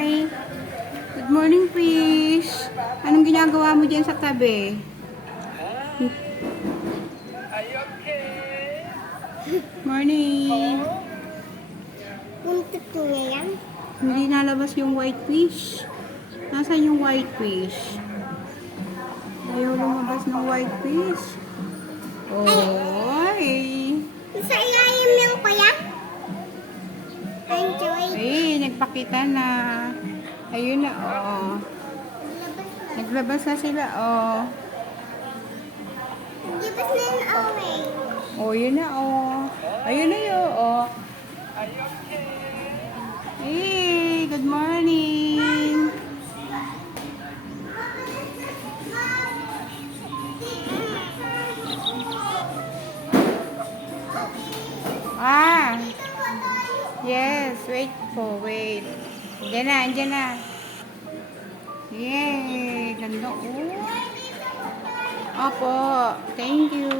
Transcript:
Hi! Good morning, fish! Anong ginagawa mo dyan sa tabi? Morning! Buntot niya yan. Hindi nalabas yung white fish. Nasaan yung white fish? Ayaw lumabas ng white fish. Oy! Sa ilalim yung kuya. Enjoy. Ay, nagpakita na. Ayun na, oh. Naglabas na sila, oh. Gibas na yung away. Oh, yun na, oh. Ayun na yun, oh. Hey, good morning. Ah, yes, wait. Andiyan na, andiyan na. Yay, ganda, oh. Opo, thank you.